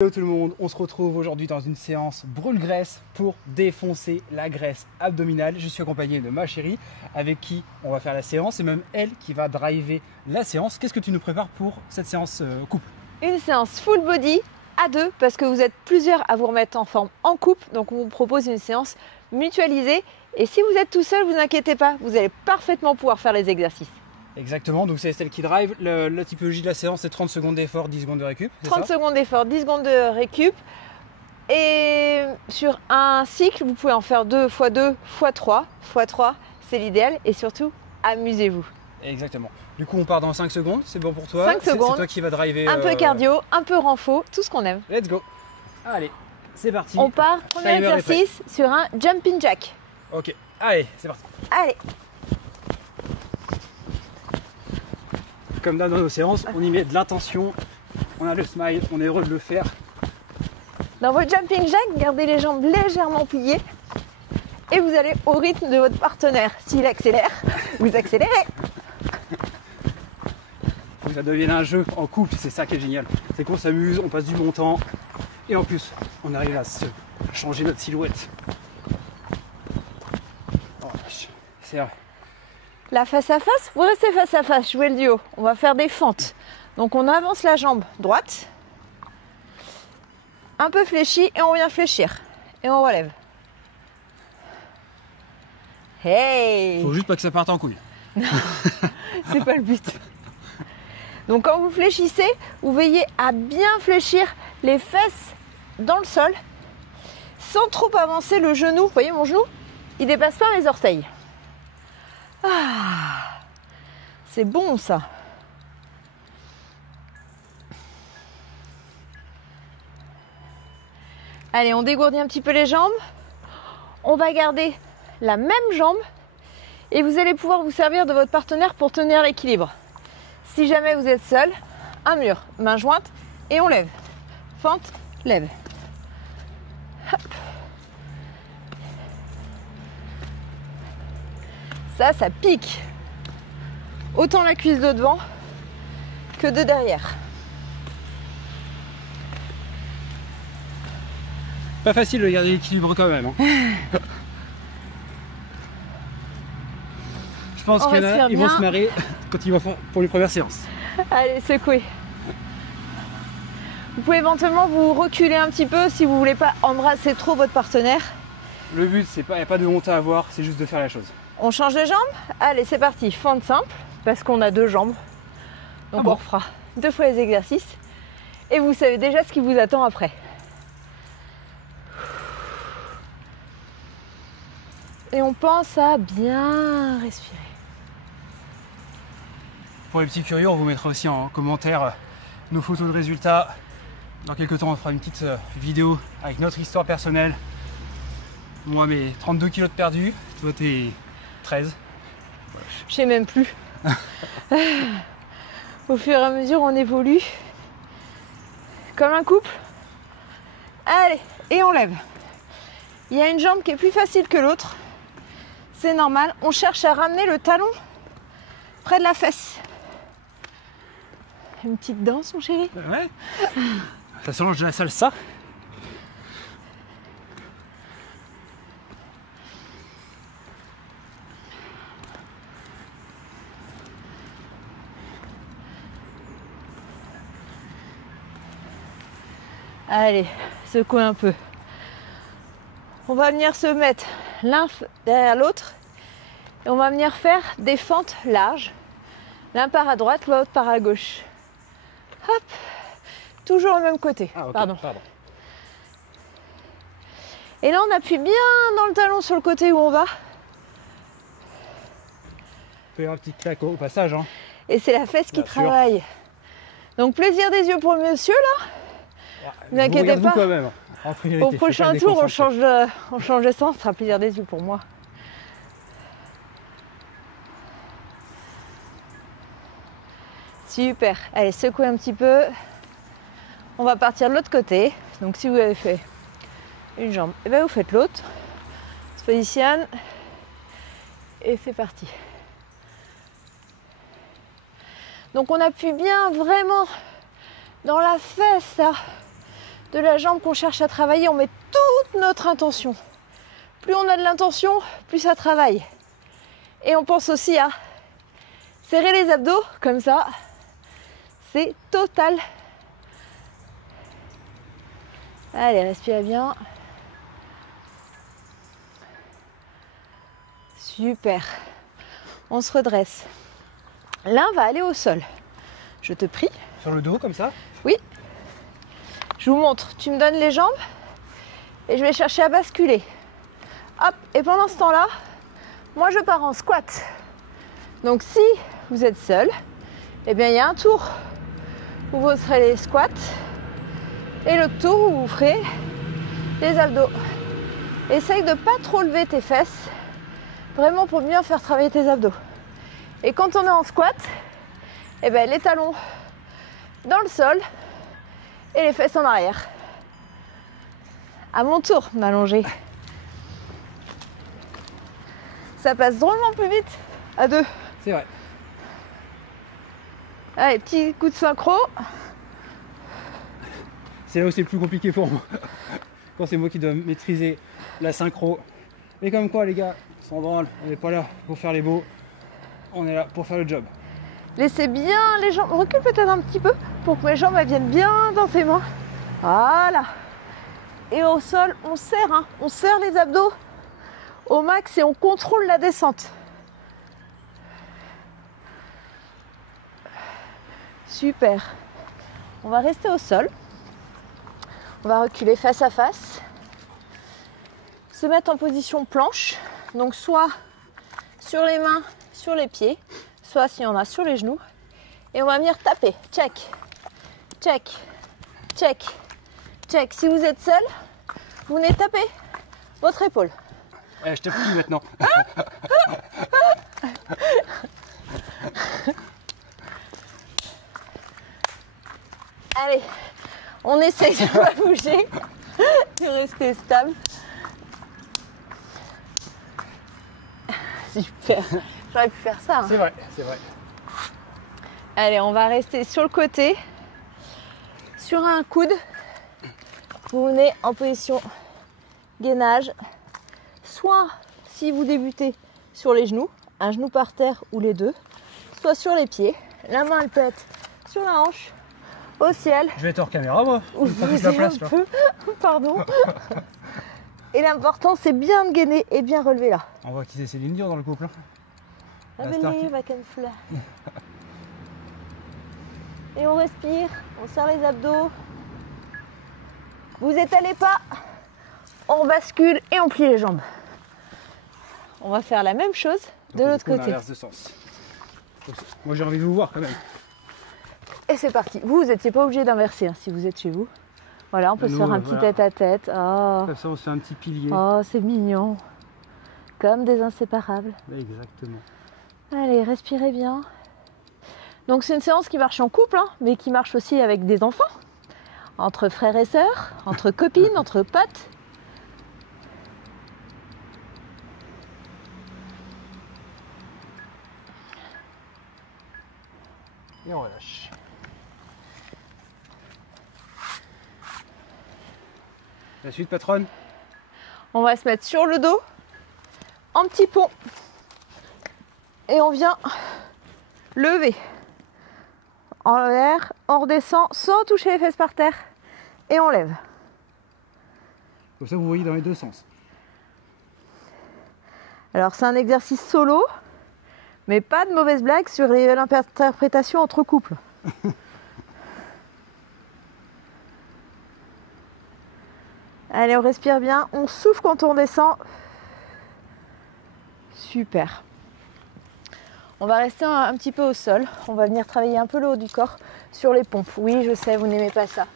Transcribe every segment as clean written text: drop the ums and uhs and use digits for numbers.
Hello tout le monde, on se retrouve aujourd'hui dans une séance brûle-graisse pour défoncer la graisse abdominale. Je suis accompagné de ma chérie avec qui on va faire la séance et même elle qui va driver la séance. Qu'est-ce que tu nous prépares pour cette séance couple? Une séance full body à deux parce que vous êtes plusieurs à vous remettre en forme en couple. Donc on vous propose une séance mutualisée et si vous êtes tout seul, vous inquiétez pas, vous allez parfaitement pouvoir faire les exercices. Exactement, donc c'est Estelle qui drive. La typologie de la séance, c'est 30 secondes d'effort, 10 secondes de récup. 30 secondes d'effort, 10 secondes de récup. Et sur un cycle, vous pouvez en faire 2 x 2 x 3. x 3, c'est l'idéal. Et surtout, amusez-vous. Exactement. Du coup, on part dans 5 secondes, c'est bon pour toi? 5 secondes. C'est toi qui va driver. Un peu cardio, un peu renfo, tout ce qu'on aime. Let's go. Allez, c'est parti. On part, premier exercice, sur un jumping jack. Ok, allez, c'est parti. Allez. Comme dans nos séances, on y met de l'attention, on a le smile, on est heureux de le faire. Dans votre jumping jack, gardez les jambes légèrement pliées et vous allez au rythme de votre partenaire. S'il accélère, vous accélérez. Faut que ça devienne un jeu en couple, c'est ça qui est génial. C'est qu'on s'amuse, on passe du bon temps et en plus, on arrive à se changer notre silhouette. Oh, c'est vrai. La face à face, vous restez face à face, jouez le duo. On va faire des fentes. Donc on avance la jambe droite, un peu fléchie et on vient fléchir. Et on relève. Hey! Faut juste pas que ça parte en couille. Non, c'est pas le but. Donc quand vous fléchissez, vous veillez à bien fléchir les fesses dans le sol, sans trop avancer le genou. Vous voyez mon genou? Il dépasse pas mes orteils. Ah, c'est bon ça. Allez, on dégourdit un petit peu les jambes. On va garder la même jambe et vous allez pouvoir vous servir de votre partenaire pour tenir l'équilibre. Si jamais vous êtes seul, un mur, main jointe et on lève. Fente, lève. Hop. Ça pique. Autant la cuisse de devant que de derrière. Pas facile de garder l'équilibre quand même. Hein. Je pense qu'il y en a, ils vont se marrer quand ils vont faire pour les premières séances. Allez, secouez. Vous pouvez éventuellement vous reculer un petit peu si vous ne voulez pas embrasser trop votre partenaire. Le but, c'est pas, il n'y a pas de honte à avoir, c'est juste de faire la chose. On change les jambes? Allez, c'est parti. Fente simple, parce qu'on a deux jambes. Donc on refera 2 fois les exercices. Et vous savez déjà ce qui vous attend après. Et on pense à bien respirer. Pour les petits curieux, on vous mettra aussi en commentaire nos photos de résultats. Dans quelques temps, on fera une petite vidéo avec notre histoire personnelle. Moi, mes 32 kilos de perdus. Toi, t'es 13. Je sais même plus. Au fur et à mesure, on évolue. Comme un couple. Allez, et on lève. Il y a une jambe qui est plus facile que l'autre. C'est normal. On cherche à ramener le talon près de la fesse. Une petite danse, mon chéri? Ouais. Ça se lance de la salsa. Allez, secouez un peu. On va venir se mettre l'un derrière l'autre et on va venir faire des fentes larges. L'un part à droite, l'autre part à gauche. Hop, toujours au même côté. Ah, okay. Pardon. Et là, on appuie bien dans le talon sur le côté où on va. Il peut y avoir un petit claque au passage. Hein. Et c'est la fesse qui travaille. Donc plaisir des yeux pour le monsieur là. Ne vous inquiétez pas. Quand même. Au prochain tour, on change de sens, ce sera plaisir des yeux pour moi. Super. Allez, secouez un petit peu. On va partir de l'autre côté. Donc si vous avez fait une jambe, et bien vous faites l'autre. On se positionne. Et c'est parti. Donc on appuie bien vraiment dans la fesse là, de la jambe qu'on cherche à travailler, on met toute notre intention. Plus on a de l'intention, plus ça travaille. Et on pense aussi à serrer les abdos, comme ça. C'est total. Allez, respirez bien. Super. On se redresse. L'un va aller au sol. Je te prie. Sur le dos, comme ça? Oui. Je vous montre. Tu me donnes les jambes et je vais chercher à basculer. Hop. Et pendant ce temps-là, moi je pars en squat. Donc si vous êtes seul, eh bien il y a un tour où vous ferez les squats et l'autre tour où vous ferez les abdos. Essaye de ne pas trop lever tes fesses, vraiment pour bien faire travailler tes abdos. Et quand on est en squat, eh bien les talons dans le sol et les fesses en arrière. À mon tour d'allonger. Ça passe drôlement plus vite à deux. C'est vrai. Allez, petit coup de synchro. C'est là où c'est le plus compliqué pour moi. Quand c'est moi qui dois maîtriser la synchro. Mais comme quoi les gars, sans branle, on n'est pas là pour faire les beaux. On est là pour faire le job. Laissez bien les jambes. Recule peut-être un petit peu pour que mes jambes elles viennent bien dans tes mains. Voilà. Et au sol, on serre. On serre les abdos au max et on contrôle la descente. Super. On va rester au sol. On va reculer face à face. Se mettre en position planche. Donc soit sur les mains, sur les pieds, soit si on a sur les genoux. Et on va venir taper. Check. Check. Check. Check. Si vous êtes seul, vous venez taper votre épaule. Je tape plus maintenant. Allez, on essaye de ne pas bouger, de rester stable. Super, j'aurais pu faire ça. C'est vrai, c'est vrai. Allez, on va rester sur le côté, sur un coude. Vous venez en position gainage. Soit, si vous débutez, sur les genoux, un genou par terre ou les deux, soit sur les pieds. La main, elle peut être sur la hanche, au ciel. Je vais être hors caméra, moi. Ou Je vais pas la place, là. Pardon. Et l'important, c'est bien de gainer et bien relever là. On voit qui c'est Céline Dion dans le couple. La belle back and fly. Et on respire, on serre les abdos. Vous étalez pas, on bascule et on plie les jambes. On va faire la même chose de l'autre côté. On inverse de sens. Moi j'ai envie de vous voir quand même. Et c'est parti. Vous n'étiez pas obligé d'inverser si vous êtes chez vous. Voilà, on peut se faire un petit tête-à-tête. Oh. Comme ça on se fait un petit pilier. Oh, c'est mignon. Comme des inséparables. Exactement. Allez, respirez bien. Donc c'est une séance qui marche en couple, mais qui marche aussi avec des enfants. Entre frères et sœurs, entre copines, entre potes. Et on relâche. La suite, patronne? On va se mettre sur le dos, en petit pont. Et on vient lever. En l'air, on redescend sans toucher les fesses par terre. Et on lève. Comme ça, vous voyez dans les deux sens. Alors, c'est un exercice solo, mais pas de mauvaise blague sur l'interprétation entre couples. Allez, on respire bien. On souffle quand on descend. Super. On va rester un petit peu au sol. On va venir travailler un peu le haut du corps sur les pompes. Oui, je sais, vous n'aimez pas ça.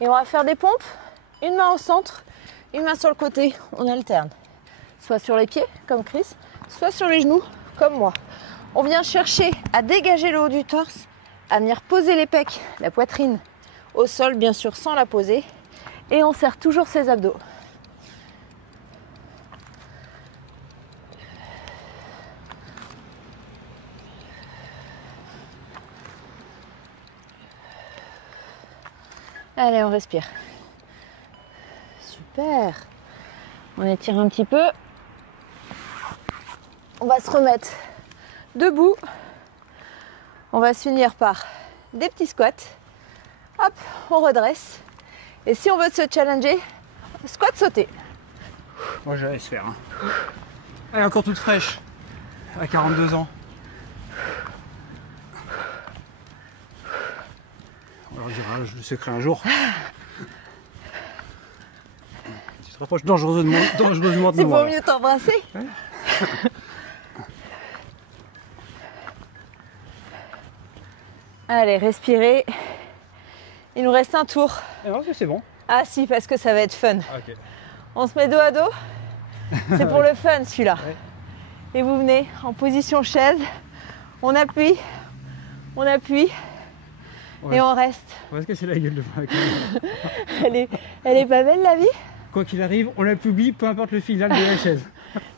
Et on va faire des pompes. Une main au centre, une main sur le côté. On alterne. Soit sur les pieds, comme Chris, soit sur les genoux, comme moi. On vient chercher à dégager le haut du torse, à venir poser les pecs, la poitrine au sol, bien sûr, sans la poser. Et on serre toujours ses abdos. Allez, on respire. super. On étire un petit peu. On va se remettre debout. On va s'unir par des petits squats. Hop, on redresse. Et si on veut se challenger, squat sauter. Moi, je laisse faire. Hein. Elle est encore toute fraîche, à 42 ans. On leur dira le secret un jour. Tu te rapproches dangereusement de C'est moi. pour mieux t'embrasser. Ouais. Allez, respirez. Il nous reste un tour. Non, c'est bon. Ah si, parce que ça va être fun. Ok. On se met dos à dos. C'est pour le fun celui-là. Ouais. Et vous venez en position chaise. On appuie. Ouais. Et on reste. On va se casser la gueule de moi. Elle est pas belle la vie? Quoi qu'il arrive, on la publie, peu importe le final de la chaise.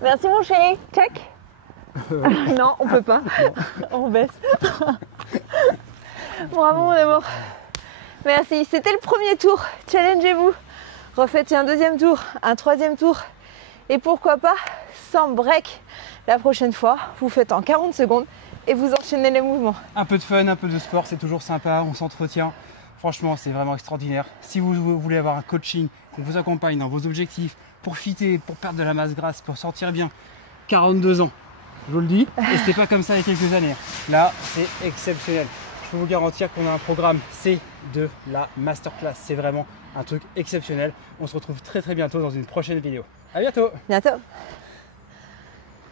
Merci mon chéri. Check. Non, on peut pas. On baisse. Bravo mon amour. Merci. C'était le premier tour. Challengez-vous. Refaites un deuxième tour, un troisième tour. Et pourquoi pas sans break. La prochaine fois, vous faites en 40 secondes et vous enchaînez les mouvements. Un peu de fun, un peu de sport, c'est toujours sympa, on s'entretient. Franchement, c'est vraiment extraordinaire. Si vous voulez avoir un coaching, qu'on vous accompagne dans vos objectifs, pour fitter, pour perdre de la masse grasse, pour sortir bien, 42 ans, je vous le dis, et c'était pas comme ça il y a quelques années. Là, c'est exceptionnel. Je peux vous garantir qu'on a un programme, c'est de la masterclass. C'est vraiment un truc exceptionnel. On se retrouve très bientôt dans une prochaine vidéo. À bientôt. Bientôt.